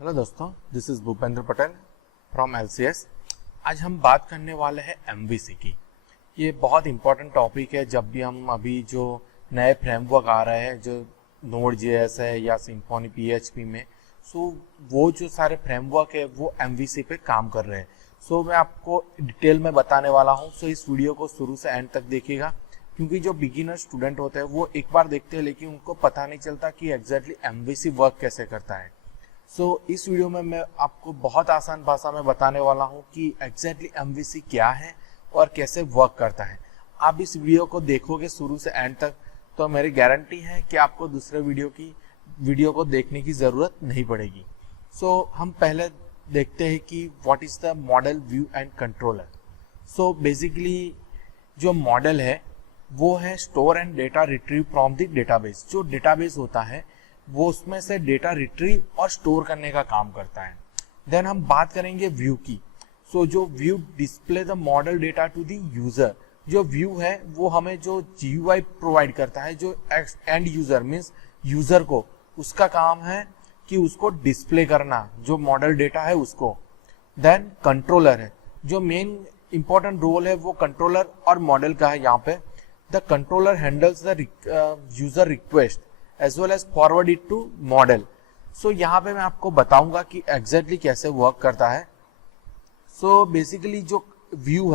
Hello दोस्तों, this is Bhupendra Patel from LCS। आज हम बात करने वाले हैं MVC की। ये बहुत इंपॉर्टेंट टॉपिक है। जब भी हम अभी जो नए फ्रेमवर्क आ रहे हैं, जो Node.js है या सिम्फोनी PHP में, वो जो सारे फ्रेमवर्क है वो MVC पे काम कर रहे हैं। मैं आपको डिटेल में बताने वाला हूँ। इस वीडियो को शुरू से एंड तक देखिएगा, क्योंकि जो बिगिनर स्टूडेंट होते हैं वो एक बार देखते हैं लेकिन उनको पता नहीं चलता कि एग्जैक्टली MVC वर्क कैसे करता है। इस वीडियो में मैं आपको बहुत आसान भाषा में बताने वाला हूं कि एग्जैक्टली MVC क्या है और कैसे वर्क करता है। आप इस वीडियो को देखोगे शुरू से एंड तक तो मेरी गारंटी है कि आपको दूसरे वीडियो को देखने की ज़रूरत नहीं पड़ेगी। हम पहले देखते हैं कि what is the model, view and controller. Basically जो मॉडल है वो है store and data retrieve from the database. जो डेटाबेस होता है वो उसमें से डेटा रिट्रीव और स्टोर करने का काम करता है। देन हम बात करेंगे व्यू की। जो view display the model data to the user. जो व्यू है वो हमें जो GUI प्रोवाइड करता है, जो एंड यूजर मीन्स यूजर को, उसका काम है कि उसको डिस्प्ले करना जो मॉडल डेटा है उसको। देन कंट्रोलर है, जो मेन इंपॉर्टेंट रोल है वो कंट्रोलर और मॉडल का है। यहाँ पे the controller handles the user request as well as forward it to model. यहाँ पे मैं आपको बताऊंगा कि एग्जैक्टली कैसे वर्क करता है। बेसिकली जो व्यू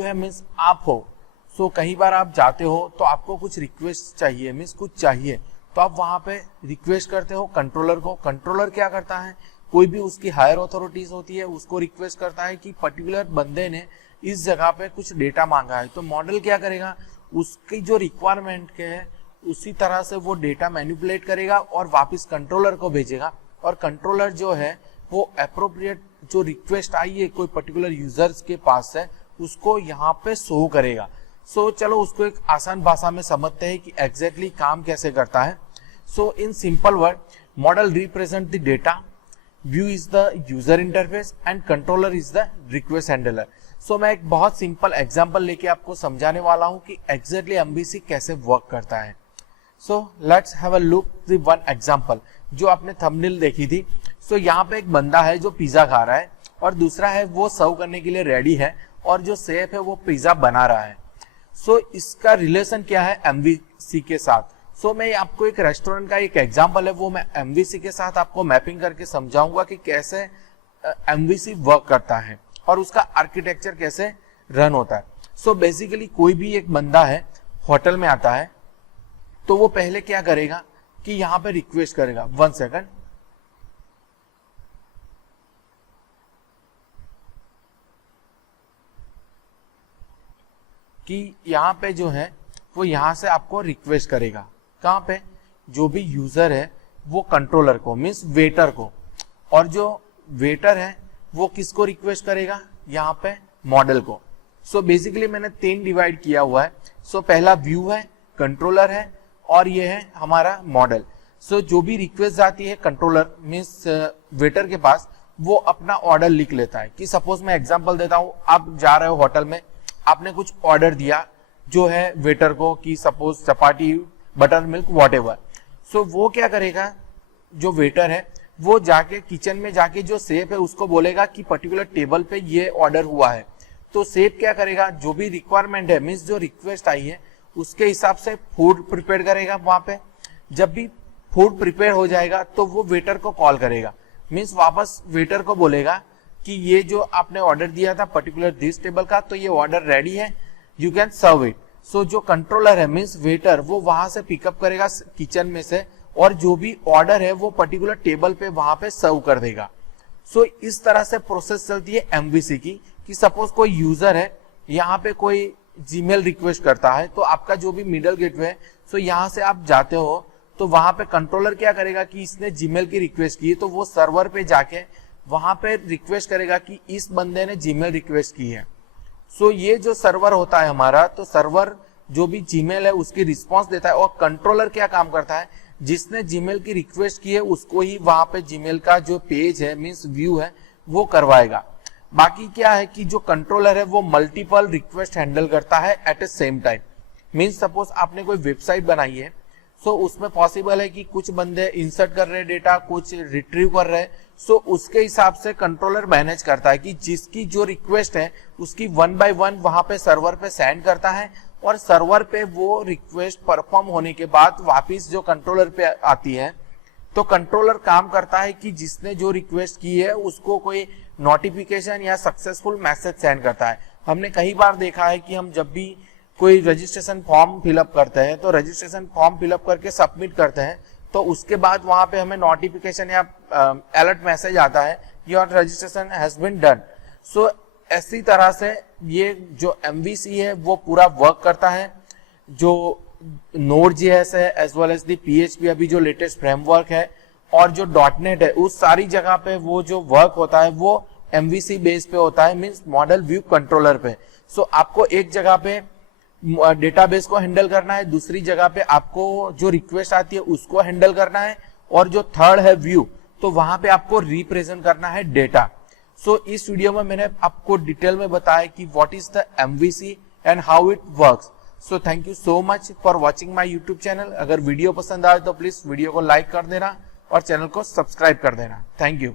है मीन्स आप हो। कई बार आप जाते हो तो आपको कुछ रिक्वेस्ट चाहिए, मीन्स कुछ चाहिए, तो आप वहां पे रिक्वेस्ट करते हो कंट्रोलर को। कंट्रोलर क्या करता है, कोई भी उसकी हायर अथॉरिटीज होती है उसको रिक्वेस्ट करता है कि पर्टिकुलर बंदे ने इस जगह पे कुछ डेटा मांगा है। तो मॉडल क्या करेगा, उसकी जो रिक्वायरमेंट के है उसी तरह से वो डेटा मैनिपुलेट करेगा और वापस कंट्रोलर को भेजेगा। और कंट्रोलर जो है वो एप्रोप्रिएट जो रिक्वेस्ट आई है कोई पर्टिकुलर यूजर्स के पास से उसको यहाँ पे शो करेगा। चलो उसको एक आसान भाषा में समझते हैं कि एग्जैक्टली काम कैसे करता है। In simple word, model represent the data, view is the user interface and controller is the request handler. मैं एक बहुत सिंपल एग्जांपल लेके आपको समझाने वाला हूँ कि एग्जैक्टली MVC कैसे वर्क करता है। Let's have a look the one example जो आपने थंबनेल देखी थी। यहाँ पे एक बंदा है जो पिज्जा खा रहा है और दूसरा है वो सर्व करने के लिए रेडी है और जो शेफ है वो पिज्जा बना रहा है। इसका रिलेशन क्या है MVC के साथ। मैं आपको एक रेस्टोरेंट का एक एग्जांपल है वो मैं MVC के साथ आपको मैपिंग करके समझाऊंगा कि कैसे MVC वर्क करता है और उसका आर्किटेक्चर कैसे रन होता है। बेसिकली कोई भी एक बंदा है होटल में आता है तो वो पहले क्या करेगा कि यहाँ पे रिक्वेस्ट करेगा, 1 सेकंड, कि यहाँ पे जो है वो यहाँ से आपको रिक्वेस्ट करेगा। कहाँ पे, जो भी यूजर है वो कंट्रोलर को मीन्स वेटर को, और जो वेटर है वो किसको रिक्वेस्ट करेगा, यहाँ पे मॉडल को। बेसिकली मैंने 3 डिवाइड किया हुआ है। पहला व्यू है, कंट्रोलर है और ये है हमारा मॉडल। जो भी रिक्वेस्ट जाती है कंट्रोलर मीन्स वेटर के पास, वो अपना ऑर्डर लिख लेता है। कि सपोज मैं एग्जांपल देता हूँ, आप जा रहे हो होटल में, आपने कुछ ऑर्डर दिया जो है वेटर को कि suppose chapati, butter milk, whatever. वो क्या करेगा, जो वेटर है वो जाके किचन में जाके जो शेफ है उसको बोलेगा कि पर्टिकुलर टेबल पे ये ऑर्डर हुआ है। तो शेफ क्या करेगा, जो भी रिक्वायरमेंट है मीन्स जो रिक्वेस्ट आई है उसके हिसाब से फूड प्रिपेयर करेगा वहां पे। जब भी फूड प्रिपेयर हो जाएगा तो वो वेटर को कॉल करेगा, मीन्स वापस वेटर को बोलेगा कि ये जो आपने ऑर्डर दिया था पर्टिकुलर दिस टेबल का, तो ये ऑर्डर रेडी है, यू कैन सर्व इट। जो कंट्रोलर है मीन्स वेटर, वो वहां से पिकअप करेगा किचन में से और जो भी ऑर्डर है वो पर्टिकुलर टेबल पे वहां पे सर्व कर देगा। इस तरह से प्रोसेस चलती है MVC की। कि सपोज कोई यूजर है, यहाँ पे कोई जीमेल रिक्वेस्ट करता है, तो आपका जो भी मिडल गेटवे है, यहाँ से आप जाते हो तो वहां पे कंट्रोलर क्या करेगा कि इसने जीमेल की रिक्वेस्ट की है, तो वो सर्वर पे जाके वहां पे रिक्वेस्ट करेगा कि इस बंदे ने जीमेल रिक्वेस्ट की है। ये जो सर्वर होता है हमारा, तो सर्वर जो भी जीमेल है उसकी रिस्पॉन्स देता है और कंट्रोलर क्या काम करता है, जिसने जीमेल की रिक्वेस्ट की है उसको ही वहां पे जीमेल का जो पेज है मीन्स व्यू है वो करवाएगा। बाकी क्या है कि जो कंट्रोलर है वो मल्टीपल रिक्वेस्ट हैंडल करता है एट ए सेम टाइम। मीन्स सपोज आपने कोई वेबसाइट बनाई है, सो उसमें पॉसिबल है कि कुछ बंदे इंसर्ट कर रहे हैं डेटा, कुछ रिट्रीव कर रहे हैं। सो उसके हिसाब से कंट्रोलर मैनेज करता है कि जिसकी जो रिक्वेस्ट है उसकी 1 by 1 वहां पे सर्वर पे सेंड करता है, और सर्वर पे वो रिक्वेस्ट परफॉर्म होने के बाद वापिस जो कंट्रोलर पे आती है, तो कंट्रोलर काम करता है कि जिसने जो रिक्वेस्ट की है उसको कोई नोटिफिकेशन या सक्सेसफुल मैसेज सेंड करता है। हमने कई बार देखा है कि हम जब भी कोई रजिस्ट्रेशन फॉर्म फिलअप करते हैं, तो रजिस्ट्रेशन फॉर्म फिलअप करके सबमिट करते हैं, तो उसके बाद वहां पे हमें नोटिफिकेशन या अलर्ट मैसेज आता है your registration has been done. So ऐसी तरह से ये जो MVC है वो पूरा वर्क करता है। जो Node.js है as well as the PHP अभी जो लेटेस्ट फ्रेमवर्क है, और जो .NET है, उस सारी जगह पे वो जो वर्क होता है वो MVC बेस पे होता है, मींस मॉडल व्यू कंट्रोलर पे। सो आपको एक जगह पे डेटाबेस को हैंडल करना है, दूसरी जगह पे आपको जो रिक्वेस्ट आती है उसको हैंडल करना है, और जो थर्ड है व्यू, तो वहां पे आपको रिप्रेजेंट करना है डेटा। सो इस वीडियो में मैंने आपको डिटेल में बताया कि what is the MVC and how it works. So thank you so much for watching my YouTube channel. अगर वीडियो पसंद आए तो प्लीज वीडियो को लाइक कर देना और चैनल को सब्सक्राइब कर देना। Thank you.